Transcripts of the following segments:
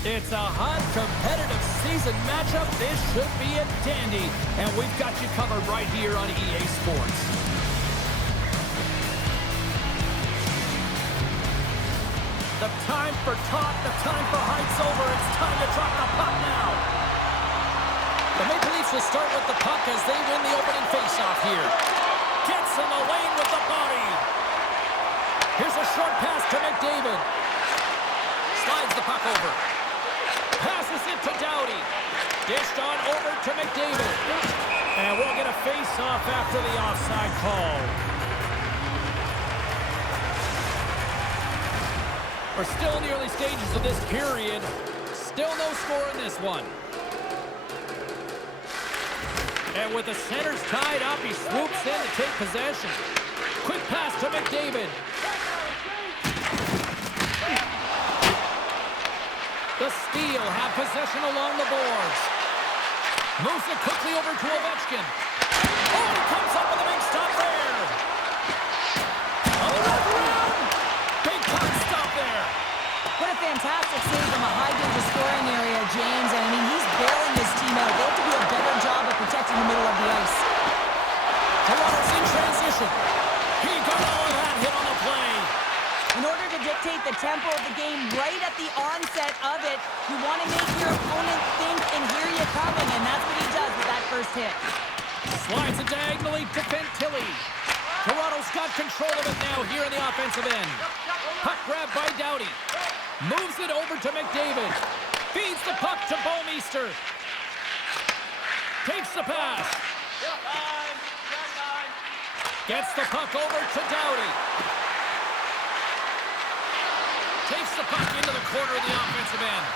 It's a hot, competitive season matchup. This should be a dandy, and we've got you covered right here on EA Sports. The time for talk, the time for hype's over. It's time to drop the puck now. The Maple Leafs will start with the puck as they win the opening faceoff here. Gets in the lane with the body. Here's a short pass to McDavid. Slides the puck over. Passes it to Doughty. Dished on over to McDavid. And we'll get a face-off after the offside call. We're still in the early stages of this period. Still no score in this one. And with the centers tied up, he swoops in to take possession. Quick pass to McDavid. The Steel have possession along the boards. Moves it quickly over to Ovechkin. Oh, he comes up with a big stop there. On the wraparound. Big time stop there. What a fantastic save from a high-danger scoring area, James. And I mean, he's bailing his team out. They have to do a better job of protecting the middle of the ice. Toronto's in transition. He got all of that hit on the play. In order to dictate the tempo of the game right at the onset of it, you want to make your opponent think and hear you coming, and that's what he does with that first hit. Slides it diagonally to Fantilli. Toronto's got control of it now here in the offensive end. Puck grab by Doughty. Moves it over to McDavid. Feeds the puck to Bouwmeester. Takes the pass. Gets the puck over to Doughty. Takes the puck into the corner of the offensive end.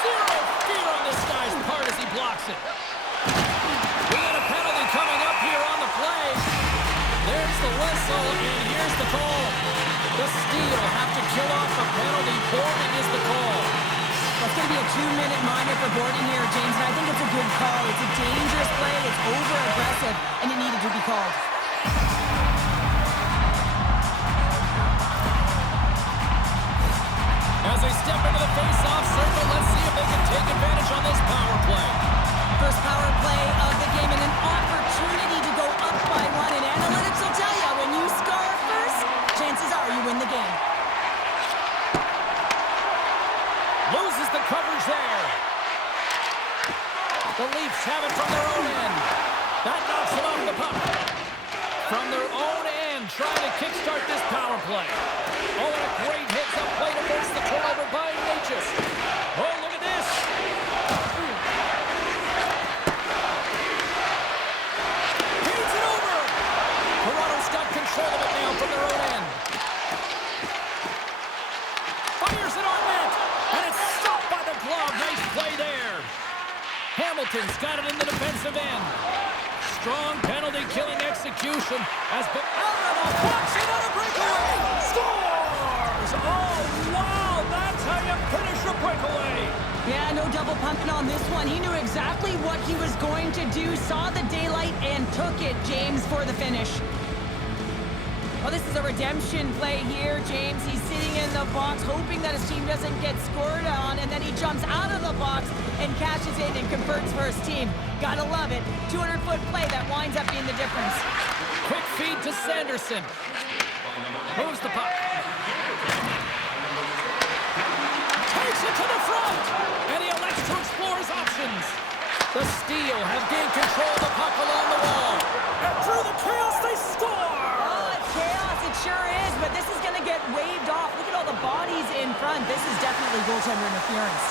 Zero fear on this guy's part as he blocks it. We got a penalty coming up here on the play. There's the whistle, and here's the call. The Steel have to kill off a penalty. Boarding is the call. Well, it's going to be a 2-minute minor for boarding here, James, and I think it's a good call. It's a dangerous play, it's over-aggressive, and it needed to be called. As they step into the face-off circle, let's see if they can take advantage on this power play. First power play of the game and an opportunity to go up by one. And analytics will tell you, when you score first, chances are you win the game. Loses the coverage there. The Leafs have it from their own end. That knocks them off the puck. From their own end, trying to kickstart this power play. Oh, and a great heads-up play to force the turnover by Natchez. Oh, look at this. Feeds it over. Toronto's got control of it now from their own end. Fires it on net, and it's stopped by the glove. Nice play there. Hamilton's got it in the defensive end. Strong penalty-killing execution has been out of the box. Another breakaway. Scores! Oh, wow! That's how you finish a breakaway. Yeah, no double pumping on this one. He knew exactly what he was going to do, saw the daylight, and took it, James, for the finish. Well, this is a redemption play here, James. He's sitting in the box, hoping that his team doesn't get scored on, and then he jumps out of the box and cashes in and converts for his team. Gotta love it. 200-foot play that winds up being the difference. Quick feed to Sanderson. Moves the puck. Takes it to the front, and he elects to explore his options. The Steel have gained control of the puck along the wall. And through the chaos, they score! Chaos, it sure is, but this is going to get waved off. Look at all the bodies in front. This is definitely goaltender interference.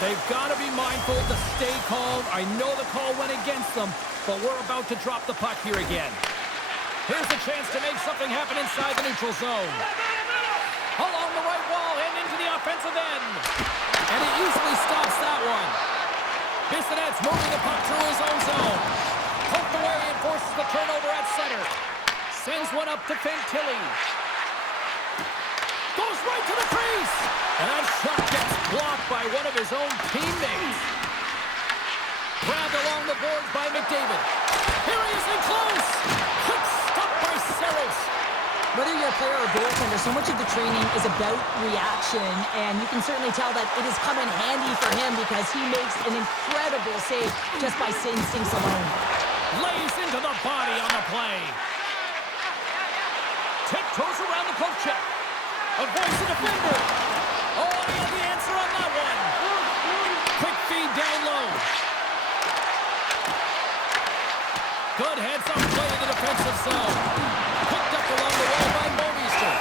They've got to be mindful to stay calm. I know the call went against them, but we're about to drop the puck here again. Here's the chance to make something happen inside the neutral zone. Along the right wall and into the offensive end. And he easily stops that one. Bissonnette's moving the puck through his own zone. Poked away and forces the turnover at center. Sends one up to Fantilli. Goes right to the crease. And that shot gets blocked by one of his own teammates. Grabbed along the boards by McDavid. Here he is in close. Quick stop by Saros. Whether you're a player or a goaltender, so much of the training is about reaction, and you can certainly tell that it has come in handy for him because he makes an incredible save just by instincts alone. Lays into the body on the play. Tiptoes around the poke check. Avoids the defender. Oh, he had the answer on that one. Quick feed down low. Good heads-up play in the defensive zone. Picked up along the wall by Moeister.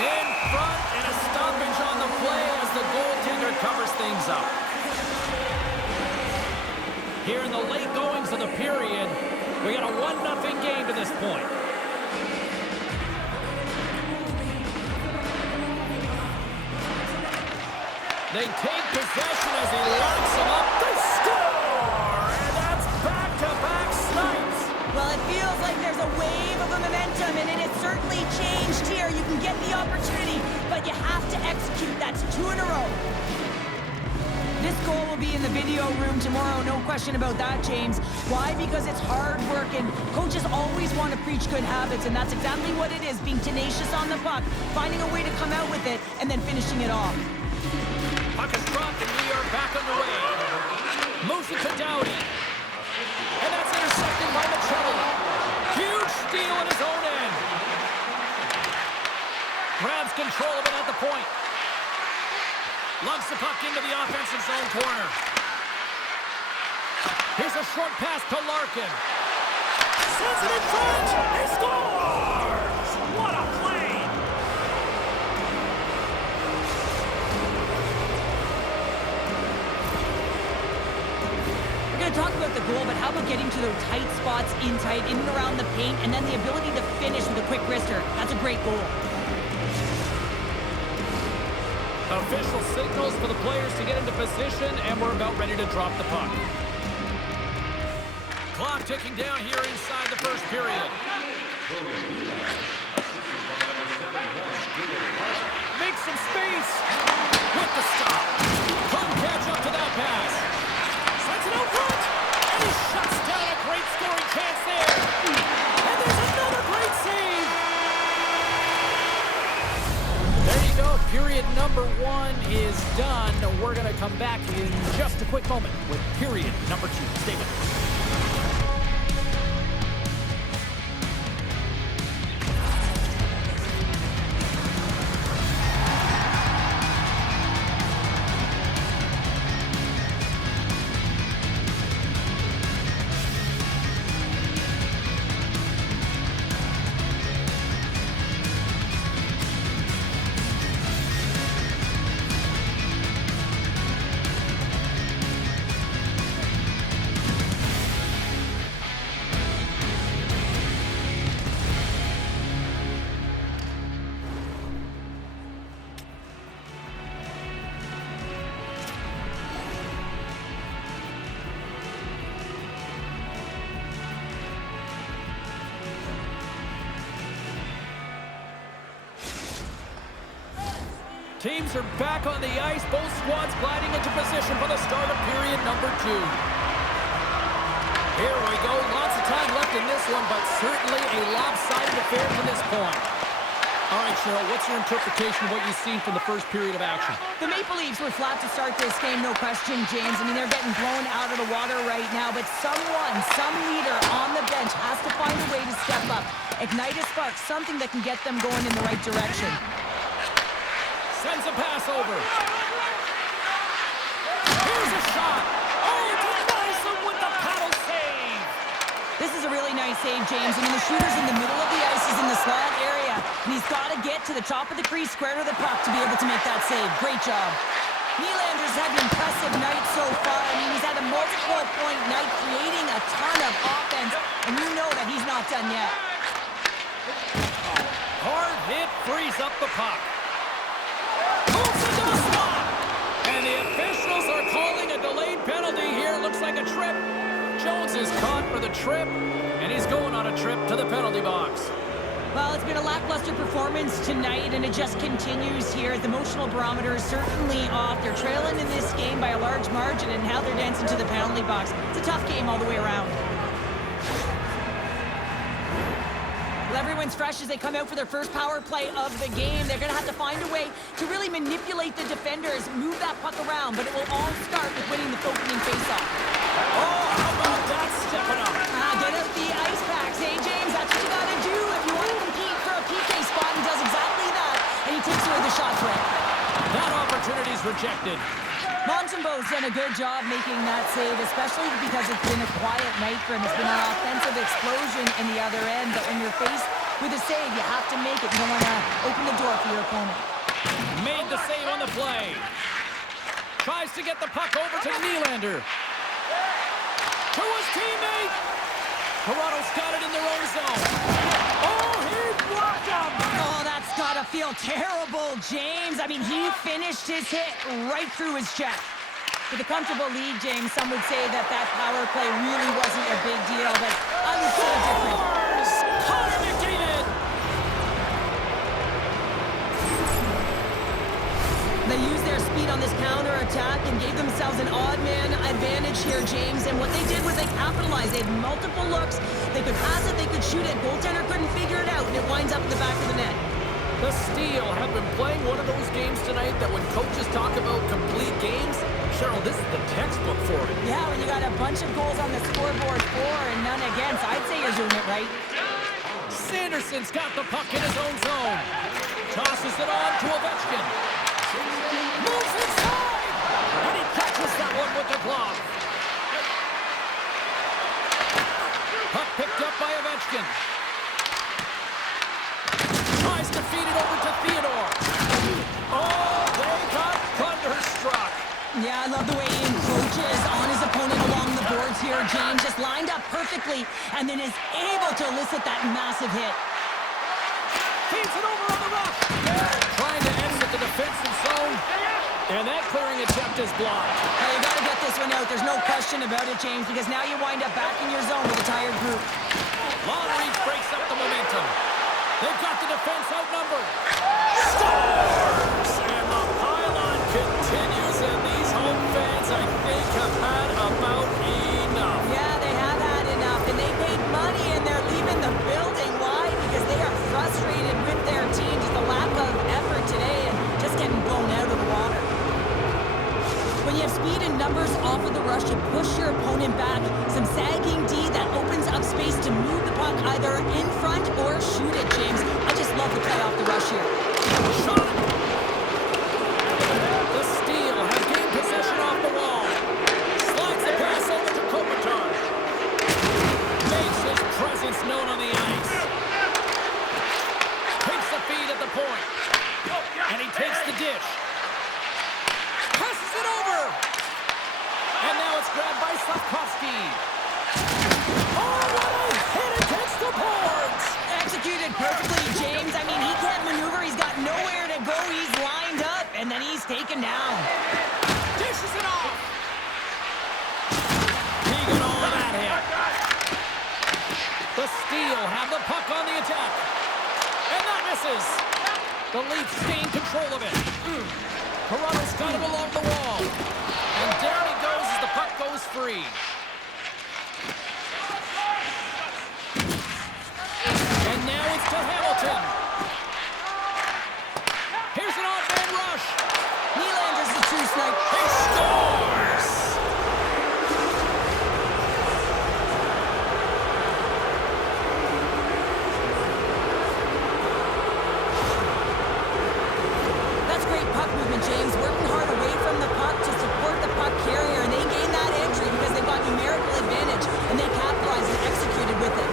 In front, and a stoppage on the play as the goaltender covers things up. Here in the late goings of the period, we got a 1-0 game to this point. They take possession as he locks him up. They score! And that's back-to-back snipes. Well, it feels like there's a wave of momentum, and it has certainly changed here. You can get the opportunity, but you have to execute. That's 2 in a row. This goal will be in the video room tomorrow, no question about that, James. Why? Because it's hard work, and coaches always want to preach good habits, and that's exactly what it is, being tenacious on the puck, finding a way to come out with it, and then finishing it off. Puck is dropped, and we are back underway. Moves it to Doughty. And that's intercepted by Michelli. Huge steal at his own end. Grabs control of it at the point. Lugs the puck into the offensive zone corner. Here's a short pass to Larkin. Sends it in front. He scores! What a play! We're going to talk about the goal, but how about getting to the tight spots in and around the paint, and then the ability to finish with a quick wrister? That's a great goal. Official signals for the players to get into position, and we're about ready to drop the puck. Clock ticking down here inside the first period. Make some space with the stop. Couldn't catch up to that pass. Sends it out front, and he shuts down a great scoring chance there. And there's another great save. There you go. Period number 1 is done. We're going to come back in just a quick moment with period number 2. Stay with us. Teams are back on the ice. Both squads gliding into position for the start of period number 2. Here we go. Lots of time left in this one, but certainly a lopsided affair from this point. All right, Cheryl, what's your interpretation of what you've seen from the first period of action? The Maple Leafs were flat to start this game, no question, James. I mean, they're getting blown out of the water right now, but some leader on the bench has to find a way to step up, ignite a spark, something that can get them going in the right direction. Sends a pass over. Here's a shot. Oh, denies him with the paddle save. This is a really nice save, James. I mean, the shooter's in the middle of the ice. He's in the slot area, and he's got to get to the top of the crease, square to the puck to be able to make that save. Great job. Nylander's had an impressive night so far. I mean, he's had a multiple-point night, creating a ton of offense, and you know that he's not done yet. Hard hit frees up the puck. Moves into the slot. And the officials are calling a delayed penalty here. Looks like a trip. Jones is caught for the trip, and he's going on a trip to the penalty box. Well, it's been a lackluster performance tonight, and it just continues here. The emotional barometer is certainly off. They're trailing in this game by a large margin, and now they're dancing to the penalty box. It's a tough game all the way around. everyone's fresh as they come out for their first power play of the game. They're going to have to find a way to really manipulate the defenders, move that puck around, but it will all start with winning the opening faceoff. Oh, how about that stepping up? Get up the ice packs. Hey, James, that's what you got to do if you want to compete for a PK spot. He does exactly that, and he takes away the shot threat. That opportunity's rejected. Montembeau's done a good job making that save, especially because it's been a quiet night for him. It's been an offensive explosion in the other end, but when you're faced with a save, you have to make it. You don't want to open the door for your opponent. Made the save on the play. Tries to get the puck over to Nylander. To his teammate. Toronto's got it in their own zone. Oh, he blocked him. Oh, that's got to feel terrible, James. I mean, he finished his hit right through his chest. With a comfortable lead, James, some would say that power play really wasn't a big deal, but I would say different. Connor McDavid. They used their speed on this counter-attack and gave themselves an odd-man advantage here, James. And what they did was they capitalized. They had multiple looks. They could pass it, they could shoot it. Goaltender couldn't figure it out, and it winds up in the back of the net. The Steel have been playing one of those games tonight that when coaches talk about complete games, Cheryl, this is the textbook for it. Yeah, when you got a bunch of goals on the scoreboard for and none against, I'd say you're doing it right. Sanderson's got the puck in his own zone. Tosses it on to Ovechkin. Moves inside! And he catches that one with the glove. Puck picked up by Ovechkin. Tries to feed it over to Theodore. Oh, they got thunderstruck. Yeah, I love the way he encroaches on his opponent along the boards here. James just lined up perfectly and then is able to elicit that massive hit. Feeds it over on the rush. Trying to exit the defensive zone. And that clearing attempt is blocked. Hey, you got to get this one out. There's no question about it, James, because now you wind up back in your zone with a tired group. Long reach breaks up the momentum. They've got the defense outnumbered. Scores! And the pylon continues, and these home fans, I think, have had about enough. Yeah, they have had enough, and they paid money, and they're leaving the building. Why? Because they are frustrated with their team. Just the lack of effort today and just getting blown out of the water. When you have speed and numbers off of the rush, you push your opponent back. Some sagging D that opens up space to move the puck either in front or shoot it, James. I just love the play off the rush here. Shot! The Steel has gained possession off the wall. Slides the pass over to Kopitar. Makes his presence known on the ice. Takes the feed at the point. And he takes the dish. Passes it over! And now it's grabbed by Slavkovsky. Oh, what a hit against the boards! Executed perfectly, James. I mean, he can't maneuver. He's got nowhere to go. He's lined up, and then he's taken down. Dishes it off! He got all of that hit. The Steel have the puck on the attack. And that misses. The Leafs gain control of it. Toronto's got him along the wall. And down he goes as the puck goes free. And now it's to Hamilton. Here's an odd-man rush. Nylander's the true sniper. He scores! That's great puck movement, James. Working hard away from the puck to support the puck carrier, and they gain that entry because they've got numerical advantage, and they capitalized and executed with it.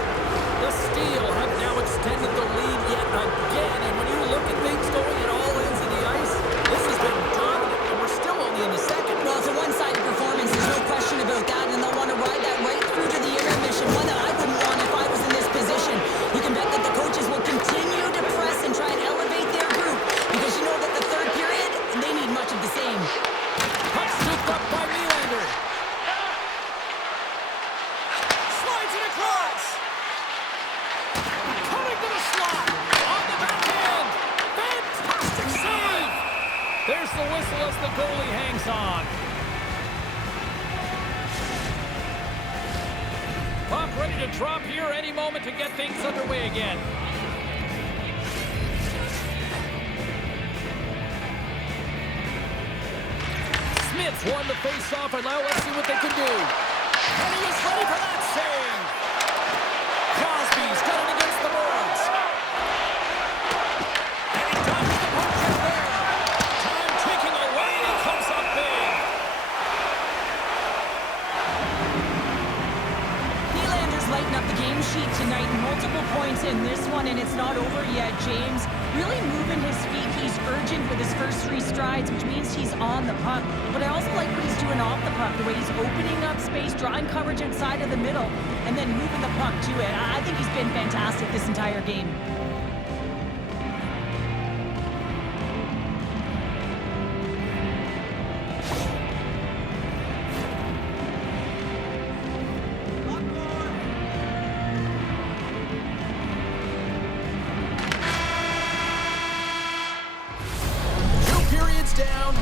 The Steel have now extended the lead yet again, and when you look at things going at all ends of the ice, this has been dominant, and we're still only in the second. Well, it's a one-sided performance. There's no question about that, and they'll want to ride that right through to the intermission, one that I wouldn't want if I was in this position. You can bet that the coaches will continue to press and try and elevate their group, because you know that the third period, they need much of the same. Puck scooped up by Nylander. Slides it across. Cutting to the slot. On the backhand. Fantastic save. There's the whistle as the goalie hangs on. Puck ready to drop here any moment to get things underway again. It's won the face-off, and now let's see what they can do. And he is ready for that save. Crosby's got it against the boards. And he dodges the puck right there. Time ticking away, and he comes up big. Nylander's lighting up the game sheet tonight. Multiple points in this one, and it's not over yet, James. Really moving his feet. He's urgent with his first 3 strides, which means he's on the puck. But I also like what he's doing off the puck, the way he's opening up space, drawing coverage inside of the middle, and then moving the puck to it. I think he's been fantastic this entire game. Down,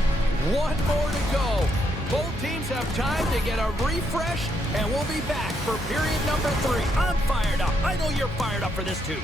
1 more to go. Both teams have time to get a refresh, and we'll be back for period number 3. I'm fired up. I know you're fired up for this too.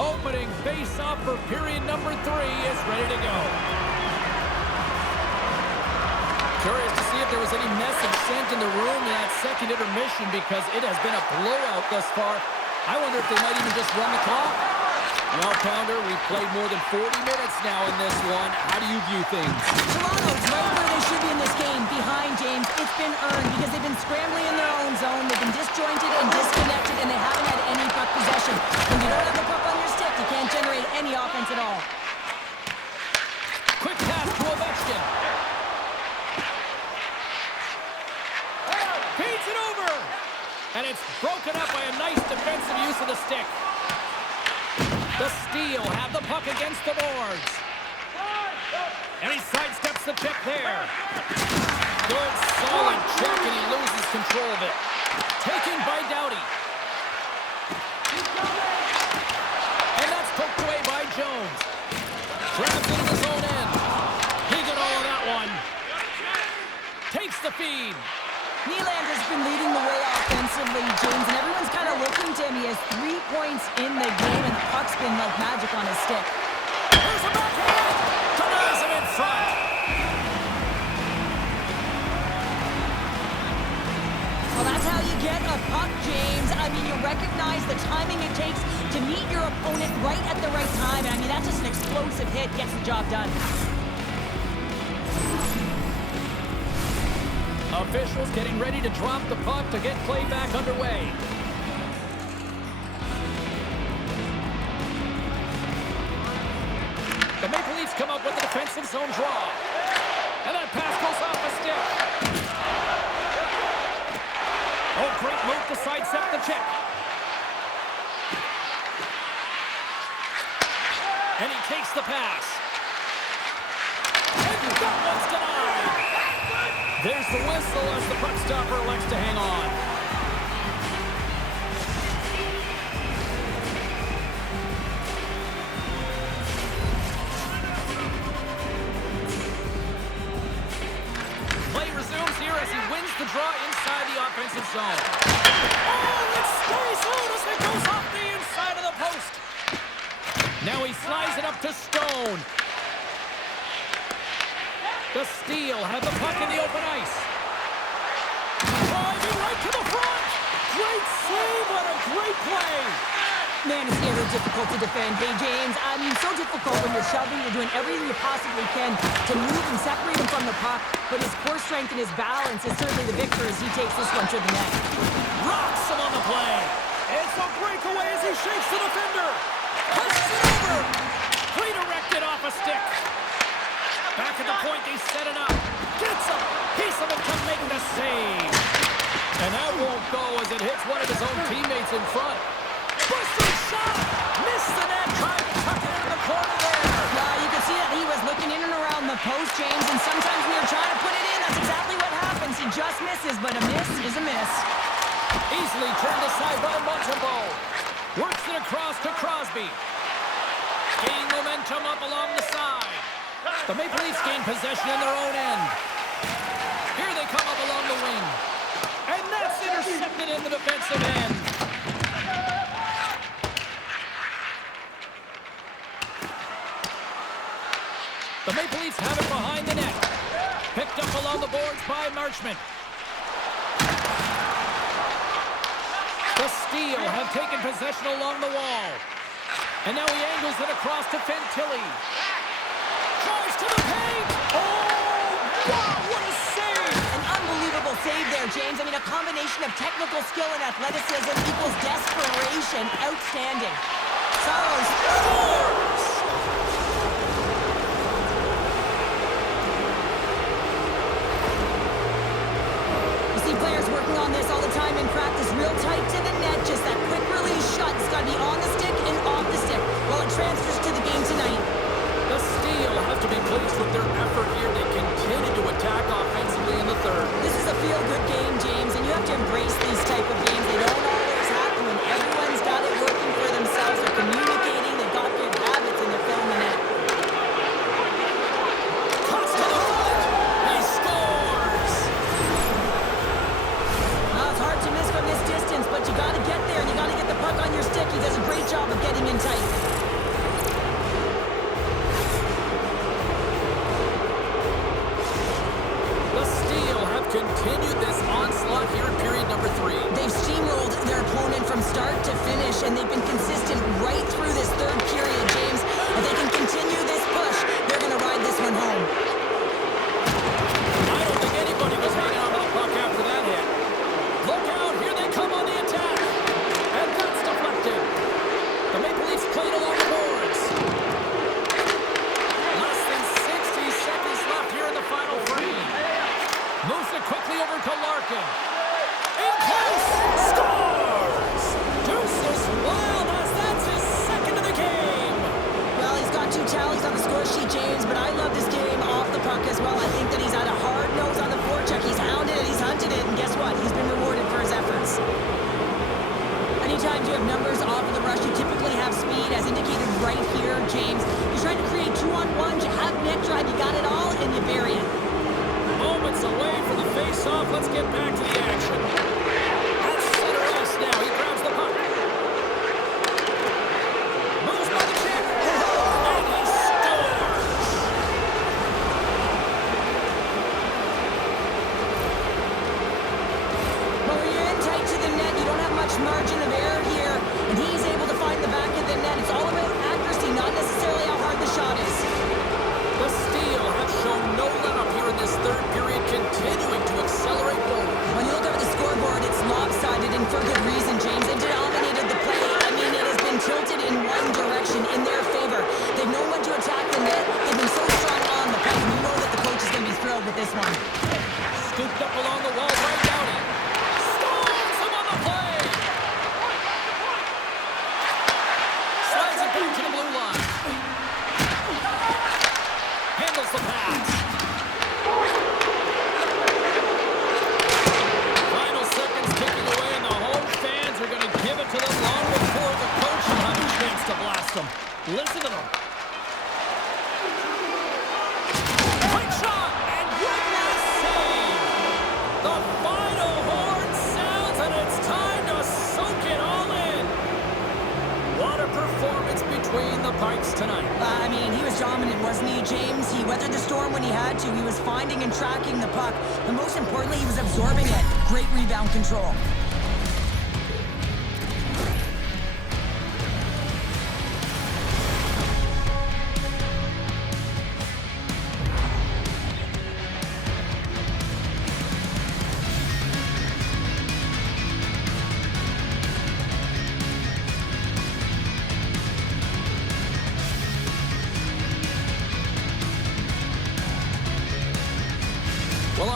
Opening face-off for period number 3 is ready to go. Curious to see if there was any message sent in the room in that second intermission, because it has been a blowout thus far. I wonder if they might even just run the clock. Well, Pounder, we've played more than 40 minutes now in this one. How do you view things? Toronto's right where they should be in this game, behind, James. It's been earned because they've been scrambling in their own zone. They've been disjointed and disconnected, and they haven't had any puck possession. When you don't have the puck on your stick, you can't generate any offense at all. Quick pass to Ovechkin. Feeds it over. And it's broken up by a nice defensive use of the stick. The Steel have the puck against the boards. And he sidesteps the check there. Good, solid check, and he loses control of it. Taken by Doughty. And that's poked away by Jones. Grabs it in his own end. He got all of that one. Takes the feed. Nylander's been leading the way offensively, James, and everyone's kind of looking to him. He has 3 points in the game, and the puck's been like magic on his stick. Here's a backhand! Denies him in front. Well, that's how you get a puck, James. I mean, you recognize the timing it takes to meet your opponent right at the right time. I mean, that's just an explosive hit, gets the job done. Officials getting ready to drop the puck to get play back underway. The Maple Leafs come up with a defensive zone draw. And that pass goes off the stick. Oh, great move to sidestep the check. And he takes the pass. And that one's denied. There's the whistle as the puck stopper elects to hang on. Play resumes here as he wins the draw inside the offensive zone. Oh, it stays out as it goes off the inside of the post. Now he slides it up to Stone. The Steel have the puck in the open ice. Driving right to the front. Great save. What a great play. Man, it's never difficult to defend. Hey, James, I mean, so difficult when you're shoving. You're doing everything you possibly can to move and separate him from the puck. But his core strength and his balance is certainly the victor as he takes this one to the net. Rocks him on the play. It's a breakaway as he shakes the defender. Pushes it over. Redirected off a stick. Back at the point, they set it up. Gets a piece of it to make the save. And that won't go as it hits one of his own teammates in front. Buster shot! Missed the net, trying to tuck it in the corner there. You can see that he was looking in and around the post, James, and sometimes we are trying to put it in. That's exactly what happens. He just misses, but a miss is a miss. Easily turned aside by Montembeault. Works it across to Crosby. Gain momentum up along the side. The Maple Leafs gain possession in their own end. Here they come up along the wing. And that's intercepted in the defensive end. The Maple Leafs have it behind the net. Picked up along the boards by Marchment. The Steel have taken possession along the wall. And now he angles it across to Fantilli. Drives to the paint! Oh, wow, what a save! An unbelievable save there, James. I mean, a combination of technical skill and athleticism equals desperation. Outstanding. Saros scores! You see players working on this all the time in practice. Real tight to the net. Just that quick release shot. It's got to be on the stick and off the stick. Well, it transfers to the game tonight. The Steel have to be pleased with their effort here. They continue to attack offensively in the third. This is a feel-good game, James, and you have to embrace these type of games. They don't always happen when everyone's got it working for themselves. They're communicating. They've got good habits, and they're filling the net. Cuts to the front. He scores! Now, it's hard to miss from this distance, but you got to get there, and you got to get the puck on your stick. He does a great job of getting in tight. Continued this onslaught here in period number 3. They've steamrolled their opponent from start to finish, and they've been consistent right through this third period, James. If they can continue this push, they're going to ride this one home. I don't think anybody was hanging on that puck after that hit. Look out, here they come on the attack. And that's deflected. The Maple Leafs played along the boards. Less than 60 seconds left here in the final frame. Moves it quickly over to Larkin. In close! Scores! Deuces Wild as that's his second of the game. Well, he's got 2 tallies on the score sheet, James, but I love this game off the puck as well. I think that he's had a hard nose on the forecheck. He's hounded it, he's hunted it, and guess what? He's been rewarded for his efforts. Anytime you have numbers off of the rush, you typically have speed, as indicated right here, James. You're trying to create 2-on-1s, you have net drive, you got it all, and you bury it. Moments away from the face-off. Let's get back to the action. That's center ice now. He grabs the puck. Moves by the check. And he scores! Well, when you're in tight to the net, you don't have much margin of error here, and he's able to find the back of the net. It's all about accuracy, not necessarily how hard the shot is. The Steel have shown no let-up here in this third period, continuing to accelerate forward. When you look over the scoreboard, it's lopsided, and for good reason, James. They've dominated the play. I mean, it has been tilted in one direction, in their favor. They've known when to attack the net. They've been so strong on the puck, and you know that the coach is going to be thrilled with this one. Scooped up along the wall by Downey. Scores him on the play! Slides it back to the blue line. Handles the pass. Final seconds ticking away, and the home fans are going to give it to them long before the coach will have a chance to blast them. Listen to them. Quick shot, and one last save. The final horn sounds, and it's time to soak it all in. What a performance between the Pikes tonight. I mean, he was dominant, wasn't he, James? He weathered the storm when he had to. He was finding and tracking the puck. But most importantly, he was absorbing it. Great rebound control.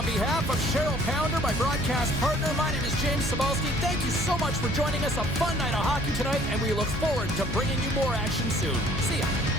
behalf of Cheryl Pounder, my broadcast partner, my name is James Cebulski. Thank you so much for joining us. A fun night of hockey tonight, and we look forward to bringing you more action soon. See ya.